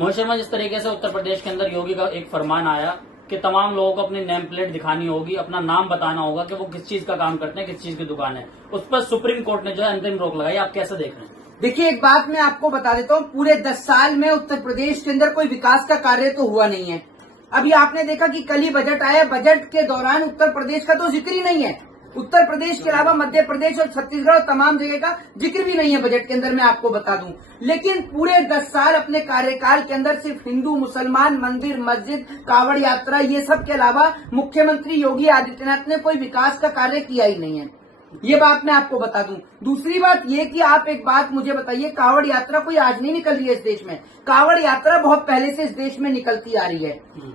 मोहित शर्मा, जिस तरीके से उत्तर प्रदेश के अंदर योगी का एक फरमान आया कि तमाम लोगों को अपनी नेम प्लेट दिखानी होगी, अपना नाम बताना होगा कि वो किस चीज का काम करते हैं, किस चीज की दुकान है, उस पर सुप्रीम कोर्ट ने जो है अंतरिम रोक लगाई। आप कैसे देख रहे हैं? देखिए, एक बात मैं आपको बता देता हूँ, पूरे 10 साल में उत्तर प्रदेश के अंदर कोई विकास का कार्य तो हुआ नहीं है। अभी आपने देखा कि कल ही बजट आया, बजट के दौरान उत्तर प्रदेश का तो जिक्र ही नहीं है। उत्तर प्रदेश के अलावा मध्य प्रदेश और छत्तीसगढ़ और तमाम जगह का जिक्र भी नहीं है बजट के अंदर, मैं आपको बता दूं। लेकिन पूरे 10 साल अपने कार्यकाल के अंदर सिर्फ हिंदू मुसलमान, मंदिर मस्जिद, कांवड़ यात्रा, ये सब के अलावा मुख्यमंत्री योगी आदित्यनाथ ने कोई विकास का कार्य किया ही नहीं है। ये बात मैं आपको बता दूं। दूसरी बात ये कि आप एक बात मुझे बताइए, कांवड़ यात्रा कोई आज नहीं निकल रही है इस देश में। कांवड़ यात्रा बहुत पहले से इस देश में निकलती आ रही है,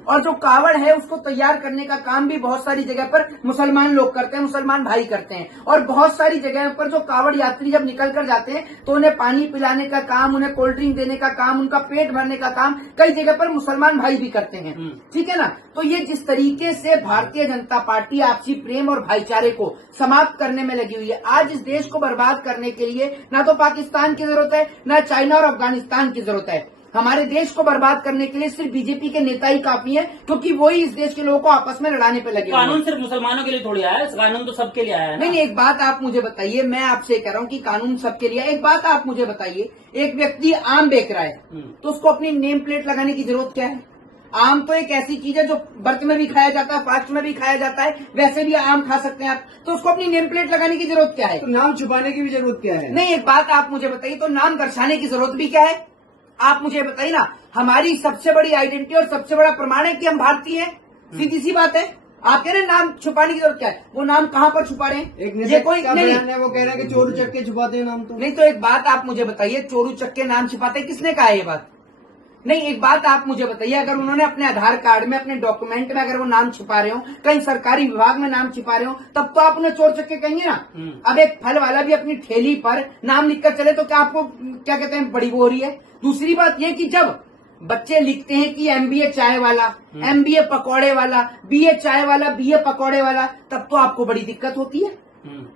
और जो कांवड़ है उसको तैयार करने का काम भी बहुत सारी जगह पर मुसलमान लोग करते हैं, मुसलमान भाई करते हैं। और बहुत सारी जगह पर जो कांवड़ यात्री जब निकल कर जाते हैं तो उन्हें पानी पिलाने का काम, उन्हें कोल्ड ड्रिंक देने का काम, उनका पेट भरने का काम कई जगह पर मुसलमान भाई भी करते हैं। ठीक है ना? तो ये जिस तरीके से भारतीय जनता पार्टी आपसी प्रेम और भाईचारे को समाप्त करने में लगी हुई है, आज इस देश को बर्बाद करने के लिए ना तो पाकिस्तान की जरूरत है, ना चाइना और अफगानिस्तान की जरूरत है। हमारे देश को बर्बाद करने के लिए सिर्फ बीजेपी के नेता ही काफी हैं, क्योंकि वही इस देश के लोगों को आपस में लड़ाने पे लगे। कानून सिर्फ मुसलमानों के लिए थोड़ी आया है, कानून तो सबके लिए आया है। नहीं, एक बात आप मुझे बताइए, मैं आपसे कह रहा हूँ कि कानून सबके लिए। एक बात आप मुझे बताइए, एक व्यक्ति आम बेच रहा है तो उसको अपनी नेम प्लेट लगाने की जरूरत क्या है? आम तो एक ऐसी चीज है जो व्रत में भी खाया जाता है, फास्ट में भी खाया जाता है, वैसे भी आम खा सकते हैं आप, तो उसको अपनी नेम प्लेट लगाने की जरूरत क्या है? तो नाम छुपाने की भी जरूरत क्या है? नहीं, एक बात आप मुझे बताइए, तो नाम दर्शाने की जरूरत भी क्या है? आप मुझे बताइए ना। हमारी सबसे बड़ी आइडेंटिटी और सबसे बड़ा प्रमाण है कि हम भारतीय हैं, सीधी सी बात है। आप कह रहे हैं नाम छुपाने की जरूरत क्या है? वो नाम कहाँ पर छुपा रहे हैं? एक कोई बयान है, वो कह रहा है कि चोरू चक्के छुपाते हैं नाम। तो नहीं, तो एक बात आप मुझे बताइए, चोरू चक्के नाम छुपाते, किसने कहा ये बात? नहीं, एक बात आप मुझे बताइए, अगर उन्होंने अपने आधार कार्ड में, अपने डॉक्यूमेंट में अगर वो नाम छिपा रहे हो, कहीं सरकारी विभाग में नाम छिपा रहे हो, तब तो आप उन्हें चोर चक्के कहेंगे ना। अब एक फल वाला भी अपनी ठेली पर नाम लिखकर चले तो क्या आपको क्या कहते हैं, बड़ी वो हो रही है? दूसरी बात ये कि जब बच्चे लिखते हैं कि MBA चाय वाला, MBA पकौड़े वाला, BA चाय वाला, BA पकौड़े वाला, तब तो आपको बड़ी दिक्कत होती है।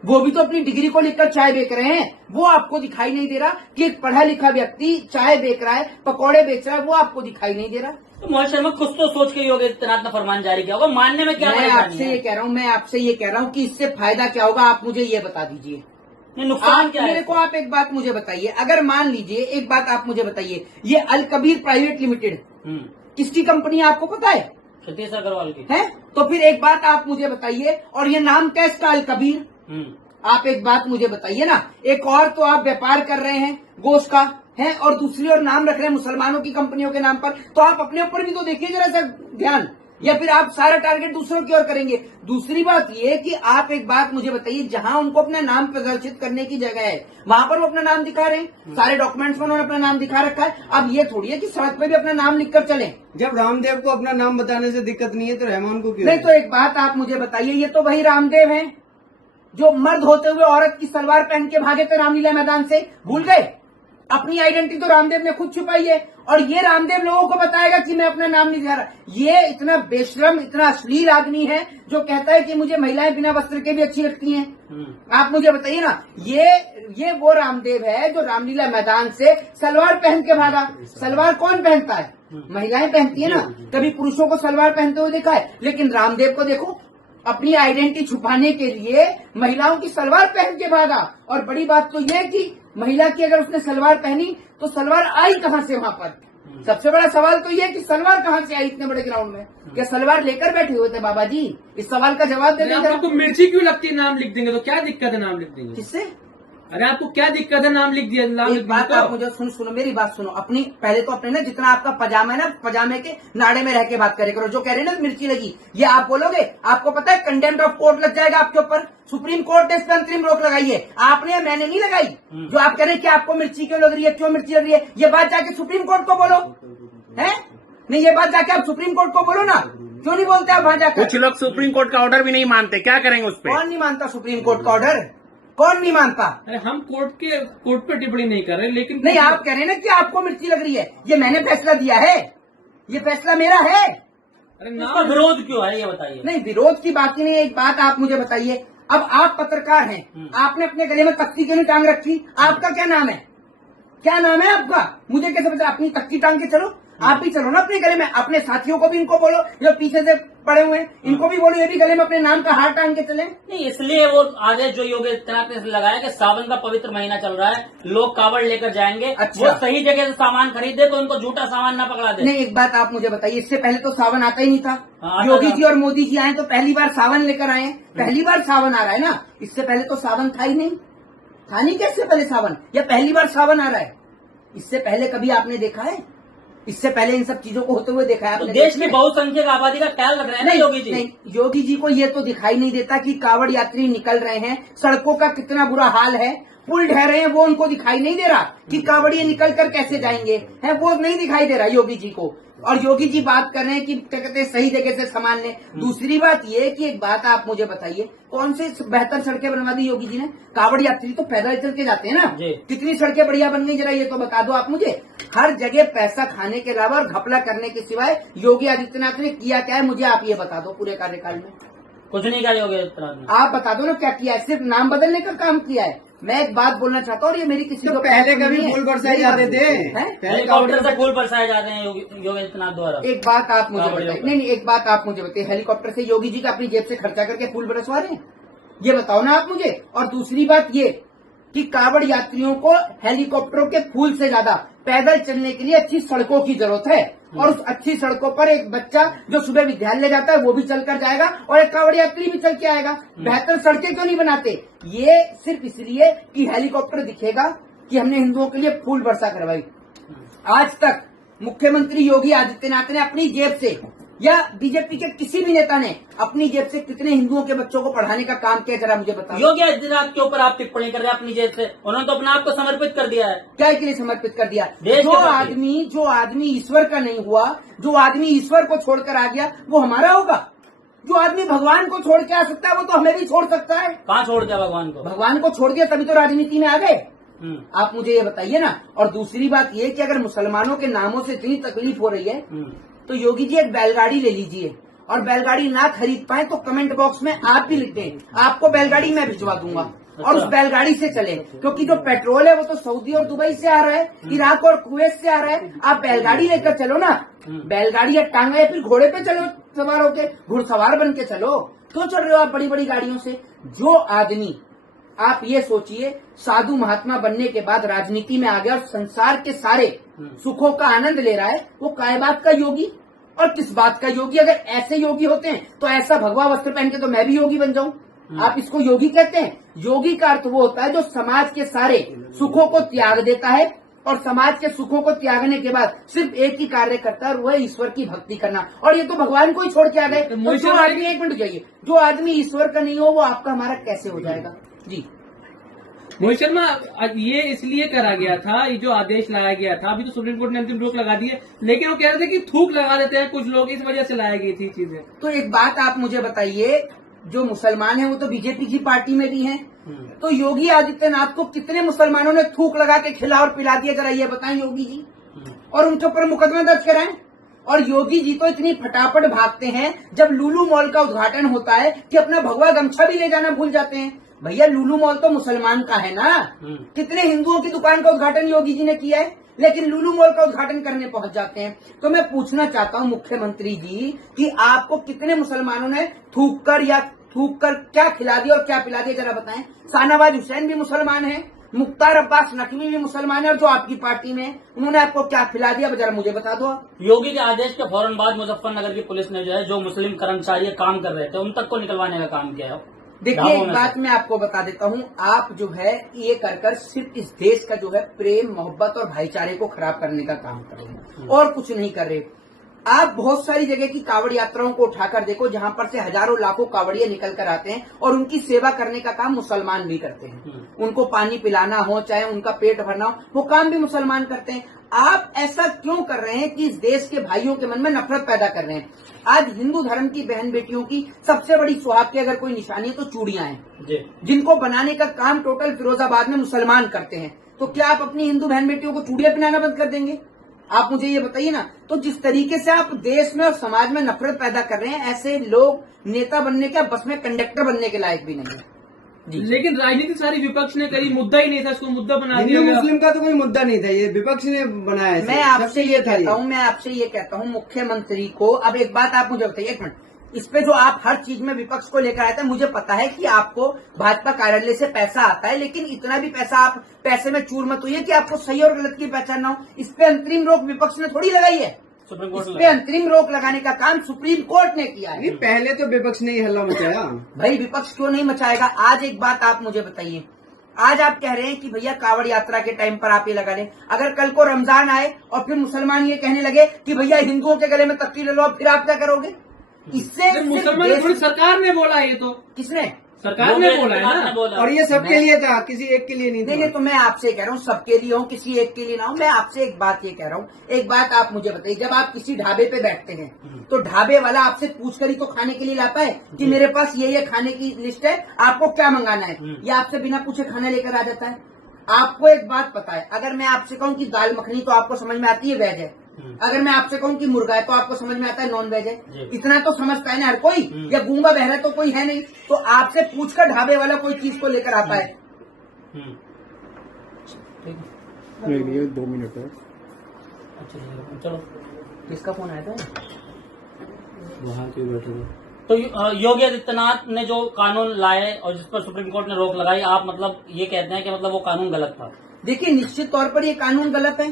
वो भी तो अपनी डिग्री को लिखकर चाय बेच रहे हैं, वो आपको दिखाई नहीं दे रहा कि एक पढ़ा लिखा व्यक्ति चाय बेच रहा है, पकौड़े बेच रहा है, वो आपको दिखाई नहीं दे रहा। तो मोहित शर्मा, कुछ तो सोच के योगी आदित्यनाथ ने फरमान जारी किया होगा, मानने में क्या मैं परेशानी आपसे है? ये कह रहा हूँ कि इससे फायदा क्या होगा, आप मुझे ये बता दीजिए। नुकसान क्या है? मेरे को आप एक बात मुझे बताइए, अगर मान लीजिए, एक बात आप मुझे बताइए, ये अल कबीर प्राइवेट लिमिटेड किसकी कंपनी है आपको पता है? सतीश अग्रवाल की है। तो फिर एक बात आप मुझे बताइए, और ये नाम क्या इसका, अल कबीर? आप एक बात मुझे बताइए ना, एक और तो आप व्यापार कर रहे हैं गोश्त का, है, और दूसरी ओर नाम रख रहे हैं मुसलमानों की कंपनियों के नाम पर, तो आप अपने ऊपर भी तो देखिए जरा सा ध्यान, या फिर आप सारा टारगेट दूसरों की ओर करेंगे? दूसरी बात ये कि आप एक बात मुझे बताइए, जहां उनको अपना नाम प्रदर्शित करने की जगह है वहां पर वो अपना नाम दिखा रहे हैं, सारे डॉक्यूमेंट्स में उन्होंने अपना नाम दिखा रखा है। अब ये थोड़ी है कि सड़क पे भी अपना नाम लिखकर चले। जब रामदेव को अपना नाम बताने से दिक्कत नहीं है तो रहमान को क्यों? नहीं, तो एक बात आप मुझे बताइए, ये तो वही रामदेव हैं जो मर्द होते हुए औरत की सलवार पहन के भागे थे रामलीला मैदान से, भूल गए? अपनी आइडेंटिटी तो रामदेव ने खुद छुपाई है, और ये रामदेव लोगों को बताएगा कि मैं अपना नाम नहीं दिखा रहा। ये इतना बेशरम, इतना अश्लील आदमी है जो कहता है कि मुझे महिलाएं बिना वस्त्र के भी अच्छी लगती हैं। आप मुझे बताइए ना, ये वो रामदेव है जो रामलीला मैदान से सलवार पहन के भागा। सलवार कौन पहनता है? महिलाएं पहनती है ना। कभी पुरुषों को सलवार पहनते हुए देखा है? लेकिन रामदेव को देखो, अपनी आइडेंटिटी छुपाने के लिए महिलाओं की सलवार पहन के भागा। और बड़ी बात तो यह कि महिला की अगर उसने सलवार पहनी तो सलवार आई कहां से वहां पर? सबसे बड़ा सवाल तो यह कि सलवार कहां से आई इतने बड़े ग्राउंड में? क्या सलवार लेकर बैठे हुए थे बाबा जी? इस सवाल का जवाब दे देंगे। आपको मिर्ची क्यों लगती है नाम लिख देंगे तो? क्या दिक्कत है नाम लिख देंगे? किससे? अरे आपको क्या दिक्कत है नाम लिख दिया? एक बात आप मुझे सुनो, मेरी बात सुनो। अपनी पहले तो अपने ना, जितना आपका पजामा है ना, पजामे के नाड़े में रह के बात करे करो। जो कह रहे हैं ना मिर्ची लगी, ये आप बोलोगे, आपको पता है कंडेम्ड ऑफ कोर्ट लग जाएगा आपके ऊपर। सुप्रीम कोर्ट ने इस पर अंतरिम रोक लगाई है, आपने, मैंने नहीं लगाई। जो आप कह रहे हैं कि आपको मिर्ची क्यों लग रही है, क्यों मिर्ची लग रही है, ये बात जाके सुप्रीम कोर्ट को बोलो। है नहीं, ये बात जाके आप सुप्रीम कोर्ट को बोलो ना। क्यों नहीं बोलते आप वहां जाकर? कुछ लोग सुप्रीम कोर्ट का ऑर्डर भी नहीं मानते, क्या करेंगे उस पर? कौन नहीं मानता सुप्रीम कोर्ट का ऑर्डर? कौन नहीं मानता? अरे हम कोर्ट पे टिप्पणी नहीं कर रहे, लेकिन नहीं, आप कह रहे हैं ना कि आपको मिर्ची लग रही है, ये मैंने फैसला दिया है, ये फैसला मेरा है। अरे इसका विरोध क्यों है, ये बताइए। नहीं, विरोध की बात ही नहीं है। एक बात आप मुझे बताइए, अब आप पत्रकार हैं, आपने अपने गले में तख्ती क्यों नहीं टांग रखी? आपका क्या नाम है? क्या नाम है आपका? मुझे कैसे पता? अपनी तख्ती टांग के चलो। आप भी चलो ना अपने गले में, अपने साथियों को भी इनको बोलो जो पीछे से पड़े हुए हैं, इनको भी बोलो ये भी गले में अपने नाम का हार टांग के चले। नहीं, इसलिए वो आदेश जो योगी आदित्यनाथ ने लगाया कि सावन का पवित्र महीना चल रहा है, लोग कावड़ लेकर जाएंगे। अच्छा। वो सही जगह से सामान खरीदे तो उनको झूठा सामान ना पकड़ा दे। नहीं, एक बात आप मुझे बताइए, इससे पहले तो सावन आता ही नहीं था। हाँ, योगी आता जी और मोदी जी आए तो पहली बार सावन लेकर आए हैं, पहली बार सावन आ रहा है ना। इससे पहले तो सावन था ही नहीं, था नहीं कैसे पहले सावन, या पहली बार सावन आ रहा है? इससे पहले कभी आपने देखा है? इससे पहले इन सब चीजों को होते हुए देखा है तो आपने? देश की बहुसंख्यक आबादी का ख्याल रख रहे हैं ना योगी जी। नहीं, योगी जी को ये तो दिखाई नहीं देता कि कावड़ यात्री निकल रहे हैं, सड़कों का कितना बुरा हाल है, पुल ढह रहे हैं, वो उनको दिखाई नहीं दे रहा कि कावड़िए निकल कर कैसे जाएंगे, है वो नहीं दिखाई दे रहा योगी जी को। और योगी जी बात कर रहे हैं कि क्या कहते हैं सही जगह से सामान लें। दूसरी बात ये कि एक बात आप मुझे बताइए, कौन से बेहतर सड़कें बनवा दी योगी जी ने? कावड़ यात्री तो पैदल चल के जाते हैं ना, जी। कितनी सड़कें बढ़िया बन गई, जरा ये तो बता दो आप मुझे। हर जगह पैसा खाने के अलावा और घपला करने के सिवाय योगी आदित्यनाथ ने किया क्या है, मुझे आप ये बता दो पूरे कार्यकाल में। कुछ नहीं किया योगी आदित्यनाथ ने। आप बता दो ना क्या किया है, सिर्फ नाम बदलने का काम किया है। मैं एक बात बोलना चाहता हूँ, और ये मेरी किसी तो को पहले पसंद कभी नहीं है। फूल बरसाए जाते थे, हैं? पहले हेलीकॉप्टर से फूल बरसाए जाते हैं योगी आदित्यनाथ द्वारा। एक बात आप मुझे कावड़ियों बताइए, का। नहीं, एक बात आप मुझे बताइए, हेलीकॉप्टर से योगी जी का अपनी जेब से खर्चा करके फूल बरसवा रहे हैं, ये बताओ ना आप मुझे। और दूसरी बात ये कि कावड़ यात्रियों को हेलीकॉप्टरों के फूल से ज्यादा पैदल चलने के लिए अच्छी सड़कों की जरूरत है, और उस अच्छी सड़कों पर एक बच्चा जो सुबह विद्यालय जाता है वो भी चलकर जाएगा और एक कावड़ यात्री भी चल के आएगा। बेहतर सड़कें क्यों नहीं बनाते? ये सिर्फ इसलिए कि हेलीकॉप्टर दिखेगा कि हमने हिंदुओं के लिए फूल वर्षा करवाई। आज तक मुख्यमंत्री योगी आदित्यनाथ ने अपनी जेब से या बीजेपी के किसी भी नेता ने अपनी जेब से कितने हिंदुओं के बच्चों को पढ़ाने का काम किया, जरा मुझे बताओ। योगी आदित्यनाथ के ऊपर आप टिप्पणी कर रहे हैं अपनी जेब से, उन्होंने तो अपने आप को समर्पित कर दिया है। क्या के लिए समर्पित कर दिया? देश के प्रति। जो आदमी ईश्वर का नहीं हुआ, जो आदमी ईश्वर को छोड़कर आ गया, वो हमारा होगा। जो आदमी भगवान को छोड़ के आ सकता है वो तो हमें भी छोड़ सकता है। कहाँ छोड़ दिया भगवान को? भगवान को छोड़ दिया तभी तो राजनीति में आ गए। आप मुझे ये बताइए ना। और दूसरी बात ये कि अगर मुसलमानों के नामों से इतनी तकलीफ हो रही है तो योगी जी एक बैलगाड़ी ले लीजिए, और बैलगाड़ी ना खरीद पाए तो कमेंट बॉक्स में आप भी लिख दें, आपको बैलगाड़ी मैं भिजवा दूंगा और उस बैलगाड़ी से चले, क्योंकि जो पेट्रोल है वो तो सऊदी और दुबई से आ रहा है, इराक और कुवैत से आ रहा है। आप बैलगाड़ी लेकर चलो ना, बैलगाड़ी या टांगा या फिर घोड़े पे चलो, सवार होके घुड़सवार बन के चलो। क्यों चल रहे हो आप बड़ी बड़ी गाड़ियों से? जो आदमी, आप ये सोचिए, साधु महात्मा बनने के बाद राजनीति में आ गया और संसार के सारे सुखों का आनंद ले रहा है, वो काय बात का योगी और किस बात का योगी? अगर ऐसे योगी होते हैं तो ऐसा भगवा वस्त्र पहन के तो मैं भी योगी बन जाऊं। आप इसको योगी कहते हैं? योगी का अर्थ वो होता है जो समाज के सारे सुखों को त्याग देता है, और समाज के सुखों को त्यागने के बाद सिर्फ एक ही कार्य करता है, वो है ईश्वर की भक्ति करना। और ये तो भगवान को ही छोड़ के आ गए। तो जो आदमी, एक मिनट जाइए, जो आदमी ईश्वर का नहीं हो वो आपका हमारा कैसे हो जाएगा? जी मोहित शर्मा, ये इसलिए करा गया था, ये जो आदेश लाया गया था, अभी तो सुप्रीम कोर्ट ने अंतिम रोक लगा दी है, लेकिन वो कह रहे थे कि थूक लगा देते हैं कुछ लोग, इस वजह से लाया गई थी चीजें। तो एक बात आप मुझे बताइए, जो मुसलमान हैं वो तो बीजेपी की पार्टी में भी हैं, तो योगी आदित्यनाथ को कितने मुसलमानों ने थूक लगा के खिला और पिला दिया, जरा ये बताएं योगी जी, और उनके ऊपर मुकदमा दर्ज कराएं। और योगी जी तो इतनी फटाफट भागते हैं जब लुलु मॉल का उद्घाटन होता है कि अपना भगवा गमछा भी ले जाना भूल जाते हैं। भैया लुलु मॉल तो मुसलमान का है ना, कितने हिंदुओं की दुकान का उद्घाटन योगी जी ने किया है, लेकिन लुलु मॉल का उद्घाटन करने पहुंच जाते हैं। तो मैं पूछना चाहता हूं मुख्यमंत्री जी कि आपको कितने मुसलमानों ने थूक कर क्या खिला दिया और क्या पिला दिया, जरा बताएं। शाहनवाज हुसैन भी मुसलमान है, मुख्तार अब्बास नकवी भी मुसलमान है, और जो आपकी पार्टी में उन्होंने आपको क्या खिला दिया, जरा मुझे बता दो। योगी के आदेश के फौरन बाद मुजफ्फरनगर की पुलिस ने जो है, जो मुस्लिम कर्मचारी काम कर रहे थे उन तक को निकलवाने का काम किया है। देखिए एक बात मैं आपको बता देता हूं, आप जो है ये कर सिर्फ इस देश का जो है प्रेम, मोहब्बत और भाईचारे को खराब करने का काम कर रहे हैं, और कुछ नहीं कर रहे। आप बहुत सारी जगह की कावड़ यात्राओं को उठाकर देखो जहां पर से हजारों लाखों कावड़िए निकल कर आते हैं, और उनकी सेवा करने का काम मुसलमान भी करते हैं। उनको पानी पिलाना हो, चाहे उनका पेट भरना हो, वो काम भी मुसलमान करते हैं। आप ऐसा क्यों कर रहे हैं कि इस देश के भाइयों के मन में नफरत पैदा कर रहे हैं? आज हिंदू धर्म की बहन बेटियों की सबसे बड़ी सुहाग की अगर कोई निशानी है तो चूड़ियां हैं, जिनको बनाने का काम टोटल फिरोजाबाद में मुसलमान करते हैं। तो क्या आप अपनी हिंदू बहन बेटियों को चूड़ियां पहनाना बंद कर देंगे? आप मुझे ये बताइए ना। तो जिस तरीके से आप देश में और समाज में नफरत पैदा कर रहे हैं, ऐसे लोग नेता बनने के, बस में कंडक्टर बनने के लायक भी नहीं है। जी। लेकिन राजनीति सारी विपक्ष ने करी, मुद्दा ही नहीं था, इसको मुद्दा बना दिया हिंदू गया। मुस्लिम का तो कोई मुद्दा नहीं था, ये विपक्ष ने बनाया है। मैं आपसे सबसे ये था कहता हूँ, मैं आपसे ये कहता हूँ मुख्यमंत्री को, अब एक बात आप मुझे बताइए, एक मिनट, इस पे जो आप हर चीज में विपक्ष को लेकर आए थे, मुझे पता है कि आपको भाजपा कार्यालय से पैसा आता है, लेकिन इतना भी पैसा आप पैसे में चूर मत होइए कि आपको सही और गलत की पहचान ना हो। इस पे अंतरिम रोक विपक्ष ने थोड़ी लगाई है, सुप्रीम इस कोर्ट पे ने अंतरिम रोक लगाने का काम सुप्रीम कोर्ट ने किया है। नहीं, पहले तो विपक्ष ने ही हल्ला मचाया। भाई विपक्ष क्यों नहीं मचाएगा? आज एक बात आप मुझे बताइए, आज आप कह रहे हैं कि भैया कावड़ यात्रा के टाइम पर आप ये लगा लें, अगर कल को रमजान आए और फिर मुसलमान ये कहने लगे कि भैया हिंदुओं के गले में तख्ती ले लो, फिर आप क्या करोगे? इससे सिर्फ मुसलमान थोड़ी सरकार ने बोला, ये तो किसने? सरकार ने बोला है ने ना। बोला। और ये सबके लिए था, किसी एक के लिए नहीं नहीं, था। तो मैं आपसे कह रहा हूँ सबके लिए हो, किसी एक के लिए ना हो। मैं आपसे एक बात ये कह रहा हूँ, एक बात आप मुझे बताइए, जब आप किसी ढाबे पे बैठते हैं तो ढाबे वाला आपसे पूछ कर ही तो खाने के लिए लाता है कि मेरे पास ये खाने की लिस्ट है, आपको क्या मंगाना है, या आपसे बिना पूछे खाना लेकर आ जाता है। आपको एक बात पता है, अगर मैं आपसे कहूँ कि दाल मखनी तो आपको समझ में आती है वेज है, अगर मैं आपसे कहूँ कि मुर्गा है तो आपको समझ में आता है नॉन वेज है। इतना तो समझता है ना हर कोई, या गूंगा बहरा तो कोई है नहीं, तो आपसे पूछकर ढाबे वाला कोई चीज को लेकर आता है। ठीक है, 2 मिनट है। अच्छा चलो। किसका फोन आया था? वहाँ क्यों बैठे थे? तो योगी आदित्यनाथ ने जो कानून लाए और जिस पर सुप्रीम कोर्ट ने रोक लगाई, आप मतलब ये कहते हैं कि मतलब वो कानून गलत था? देखिए निश्चित तौर पर ये कानून गलत है।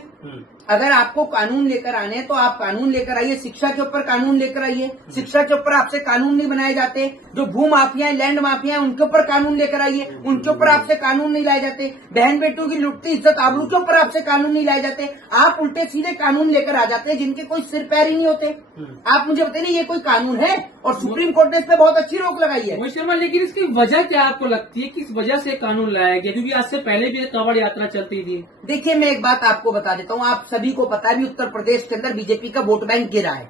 अगर आपको कानून लेकर आने हैं तो आप कानून लेकर आइए, शिक्षा के ऊपर कानून लेकर आइए। शिक्षा के ऊपर आपसे कानून नहीं बनाए जाते। जो भू माफिया है, लैंड माफिया है, उनके ऊपर कानून लेकर आइए, उनके ऊपर आपसे कानून नहीं लाए जाते। बहन बेटों की लुटती इज्जत आबरू के ऊपर आपसे कानून नहीं लाए जाते। आप उल्टे सीधे कानून लेकर आ जाते हैं जिनके कोई सिर पैर ही नहीं होते। आप मुझे बताइए ये कोई कानून है? और सुप्रीम कोर्ट ने इस पर बहुत अच्छी रोक लगाई है। मोहित शर्मा, लेकिन इसकी वजह क्या आपको लगती है, किस वजह से कानून लाया गया? क्योंकि आज से पहले भी कावड़ यात्रा चलती थी। देखिए मैं एक बात आपको बता देता हूँ, आप सभी को पता है भी उत्तर प्रदेश के अंदर बीजेपी का वोट बैंक गिरा है।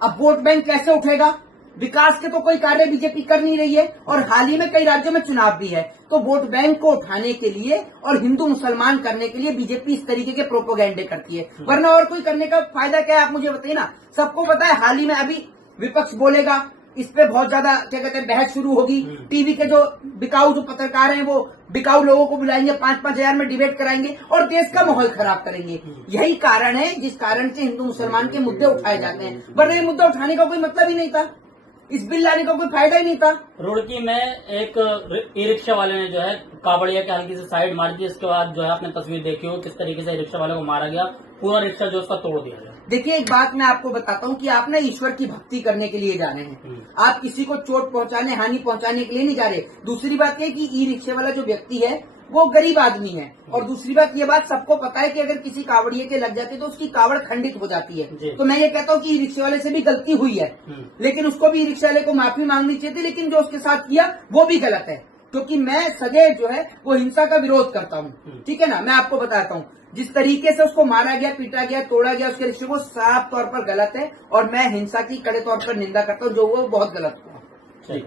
अब वोट बैंक कैसे उठेगा? विकास के तो कोई कार्य बीजेपी कर नहीं रही है, और हाल ही में कई राज्यों में चुनाव भी है। तो वोट बैंक को उठाने के लिए और हिंदू मुसलमान करने के लिए बीजेपी इस तरीके के प्रोपोगेंडे करती है, वरना और कोई करने का फायदा क्या है? आप मुझे बताइए ना। सबको पता है हाल ही में अभी विपक्ष बोलेगा, इस पे बहुत ज्यादा क्या कहते हैं बहस शुरू होगी। टीवी के जो बिकाऊ जो पत्रकार हैं वो बिकाऊ लोगों को बुलाएंगे, 5-5 हजार में डिबेट कराएंगे और देश का माहौल खराब करेंगे। यही कारण है जिस कारण से हिंदू मुसलमान के मुद्दे उठाए जाते हैं, वरना ये मुद्दा उठाने का कोई मतलब ही नहीं था, इस बिल लाने का कोई फायदा ही नहीं था। रुड़की में एक ई रिक्शा वाले ने जो है कावड़िया के हल्की से साइड मार दी। इसके बाद जो है आपने तस्वीर देखी हो किस तरीके से रिक्शा वाले को मारा गया, पूरा रिक्शा जो उसका तोड़ दिया गया। देखिए एक बात मैं आपको बताता हूँ कि आप ना ईश्वर की भक्ति करने के लिए जा रहे हैं, आप किसी को चोट पहुंचाने, हानि पहुंचाने के लिए नहीं जा रहे। दूसरी बात यह कि ई रिक्शे वाला जो व्यक्ति है वो गरीब आदमी है, और दूसरी बात ये बात सबको पता है कि अगर किसी कावड़िए के लग जाती है तो उसकी कावड़ खंडित हो जाती है। तो मैं ये कहता हूँ कि ई रिक्शे वाले से भी गलती हुई है, लेकिन उसको भी ई रिक्शे वाले को माफी मांगनी चाहिए थी, लेकिन जो उसके साथ किया वो भी गलत है। क्योंकि मैं सदैव जो है वो हिंसा का विरोध करता हूँ, ठीक है ना। मैं आपको बताता हूँ जिस तरीके से उसको मारा गया, पीटा गया, तोड़ा गया उसके रिक्शे को, साफ तौर पर गलत है, और मैं हिंसा की कड़े तौर पर निंदा करता हूँ, जो वो बहुत गलत हुआ।